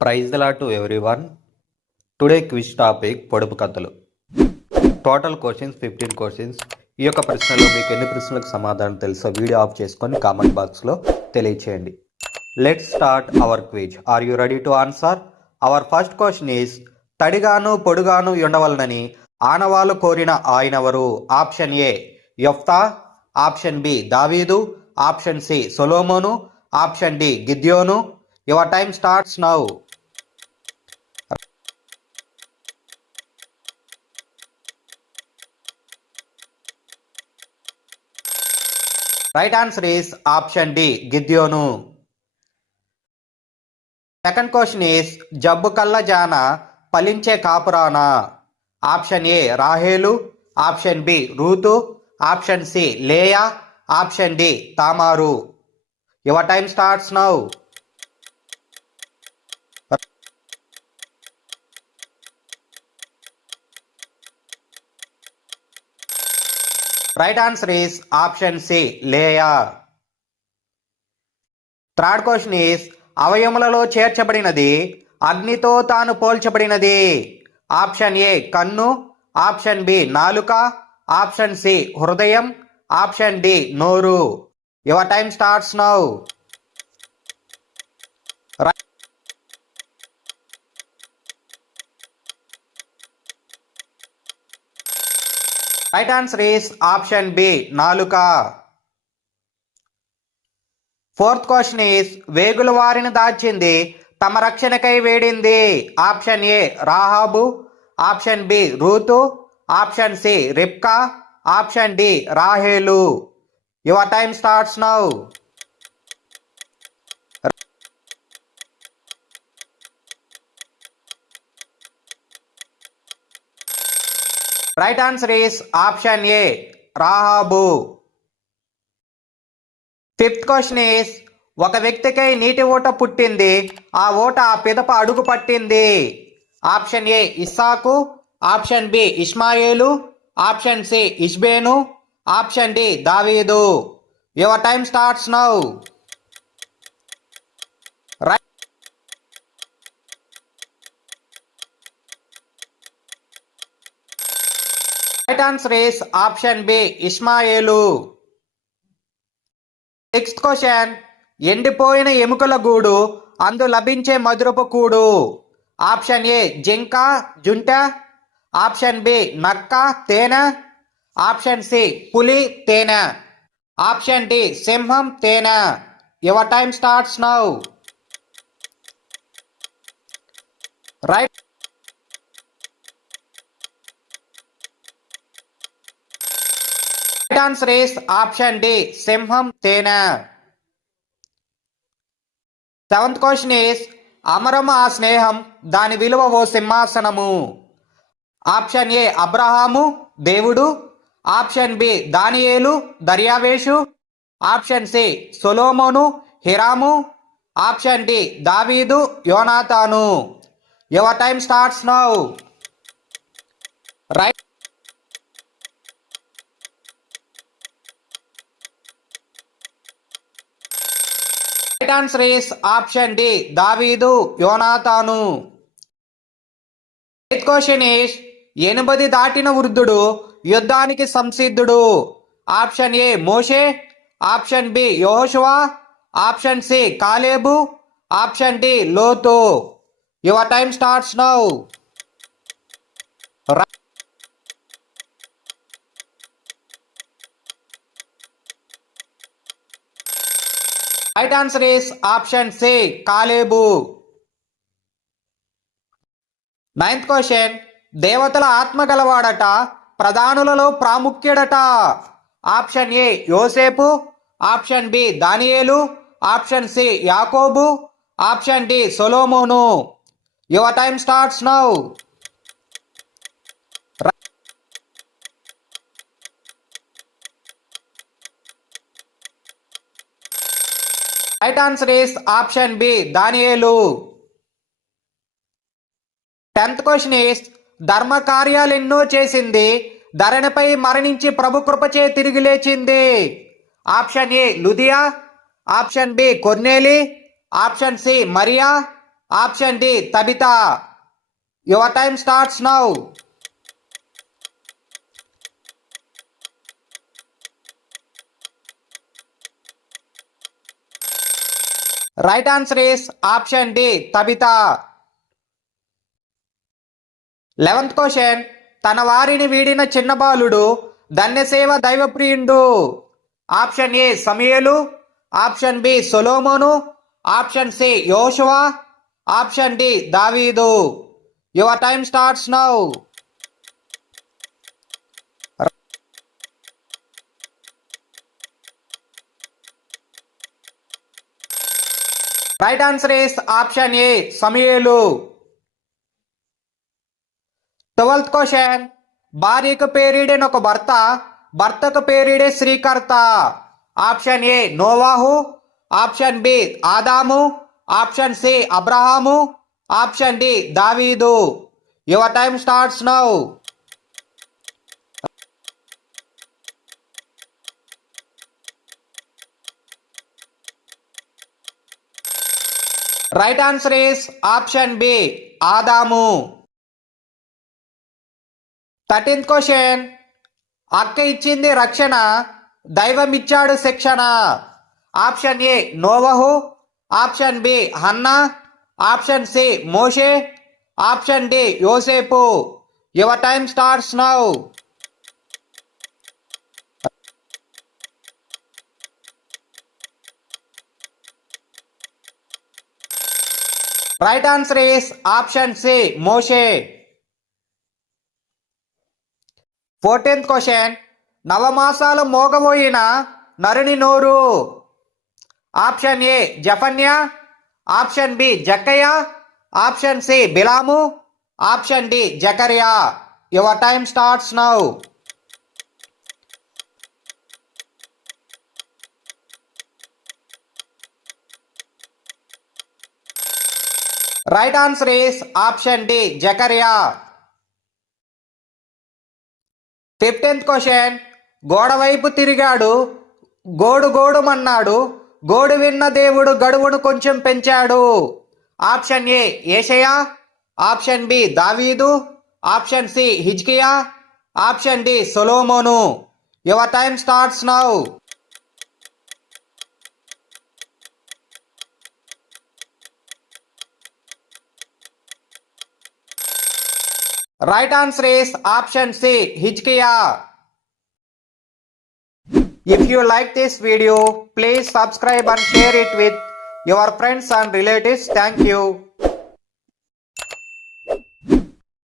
Praise lord to every one today quiz topic పొడుపు కథలు. Total questions fifteen questions. ఈ యొక్క ప్రశ్నలో మీకు ఎన్ని ప్రశ్నలకు సమాధానం తెలుసో వీడియో ఆఫ్ చేసుకొని కామెంట్ బాక్స్లో తెలియచేయండి. Let start our quiz are you ready to answer our first question is తడిగాను పొడుగాను ఉండవలనని ఆనవాలు కోరిన ఆయనవరు ఆప్షన్ ఏ యొఫ్తా ఆప్షన్ బి దావీదు ఆప్షన్ సి సొలోమోను option D Gideon your time starts now right answer is option D Gideon second question is జబ్బు కళ్ళ జాన ఫలించే కాపురానా? ఆప్షన్ ఏ రాహేలు. ఆప్షన్ బి రూతు. ఆప్షన్ సి లేయా. Option D Tamar. Your time starts now right answer is option C Leah third question is అవయములలో చేర్చబడినది అగ్నితో తాను పోల్చబడినది. ఆప్షన్ ఏ కన్ను. ఆప్షన్ బి నాలుక. ఆప్షన్ సి హృదయం. ఆప్షన్ డి నోరు. Your time starts now right answer is option B నాలుక. ఫోర్త్ క్వశ్చన్ ఈస్ వేగుల వారిని దాచింది తమ రక్షణకై వేడింది. ఆప్షన్ ఏ రాహాబు. ఆప్షన్ బి రూతు. ఆప్షన్ సి రిప్కా ఆప్షన్ డి రాహేలు. Your time starts now right answer is option A Rahab fifth question is ఒక వ్యక్తికై నీటి ఊట పుట్టింది ఆ ఊట ఆ పిదప అడుగు పట్టింది. ఆప్షన్ ఏ ఇస్సాకు. ఆప్షన్ బి ఇస్మాయేలు. ఆప్షన్ సి ఇష్బేను. ఆప్షన్ డి దావీదు. Your time starts now right right race option B Ishmael. Next question ఎండిపోయిన ఎముకల గూడు అందు లభించే మధురపు కూడు. ఆప్షన్ ఏ జింక జుంట. ఆప్షన్ బి నక్క తేనె. ఆప్షన్ సి పులి తేనె. ఆప్షన్ డి సింహం తేనె. Your time starts now right right answer option D సింహం తేనె. సెవెంత్ క్వశ్చన్ ఇస్ అమరము ఆ స్నేహం దాని విలువ ఓ సింహాసనము. ఆప్షన్ ఏ అబ్రహాము దేవుడు. ఆప్షన్ బి దానియేలు దర్యావేషు. ఆప్షన్ సి సొలోమోను హిరాము. ఆప్షన్ డి దావీదు యోనాతాను. Your time starts now right right answer option D దావీదు యోనాతాను. ఎయిత్ క్వశ్చన్ ఈస్ ఎనిమిది దాటిన వృద్ధుడు యుద్ధానికి సంసిద్ధుడు. ఆప్షన్ ఏ మోషే. ఆప్షన్ బి యోహోషువా. ఆప్షన్ సి కాలేబు. ఆప్షన్ డి లోతు. Your time starts now. Right answer is option C Caleb ninth question దేవతల ఆత్మ గలవాడట ప్రధానులలో ప్రాముఖ్యుడట. ఆప్షన్ ఏ యోసేపు. ఆప్షన్ బి దానియేలు. ఆప్షన్ సి యాకోబు. Option D Solomon. Your time starts now right answer is option B దానియేలు టెన్త్ క్వశ్చన్ ఈస్ ధర్మ కార్యాలు ఎన్నో చేసింది ధరణిపై మరణించి ప్రభు కృపచే తిరిగి లేచింది. ఆప్షన్ ఏ లుదియా ఆప్షన్ బి కొర్నేలి ఆప్షన్ సి మరియా option D Tabitha your time starts now right answer is option D Tabitha eleventh question తన వారిని వీడిన చిన్న బాలుడు ధన్యసేవ దైవప్రియుండు. ఆప్షన్ ఏ సమయలు. ఆప్షన్ బి సొలోమోను. ఆప్షన్ సి యోషువా. ఆప్షన్ డి దావీదు. Your time starts now right answer is option A సమయలు ట్వెల్త్ క్వశ్చన్ భార్యకు పేరీడైన ఒక భర్త భర్తకు పేరీడే శ్రీకర్త ఆప్షన్ ఏ నోవాహు. ఆప్షన్ బి ఆదాము. ఆప్షన్ సి అబ్రహాము. ఆప్షన్ డి దావీదు. Your time starts now right answer is option B ఆదాము థర్టీన్త్ క్వశ్చన్ అక్క ఇచ్చింది రక్షణ దైవం ఇచ్చాడు శిక్షణ. ఆప్షన్ ఏ నోవహు. Option B Hannah. Option C మోషే. ఆప్షన్ డి యోసేపు. Your time starts now right answer is option C Moshe fourteenth question నవమాసాలు మోగబోయిన నరుని నోరు. ఆప్షన్ ఏ జఫన్యా ఆప్షన్ బి జక్కయ్య ఆప్షన్ సి బిలాము option D Zechariah your time starts now right answer is option D Zechariah fifteenth question గోడ వైపు తిరిగాడు. గోడు గోడుమన్నాడు. గోడు విన్న దేవుడు గడువును కొంచెం పెంచాడు. ఆప్షన్ ఏ ఏషయా ఆప్షన్ బి దావీదు. ఆప్షన్ సి హిజ్కియా. Option D Solomon. Your time starts now Right answer is option C, Hizkiah. If you like this video, please subscribe and share it with your friends and relatives. Thank you.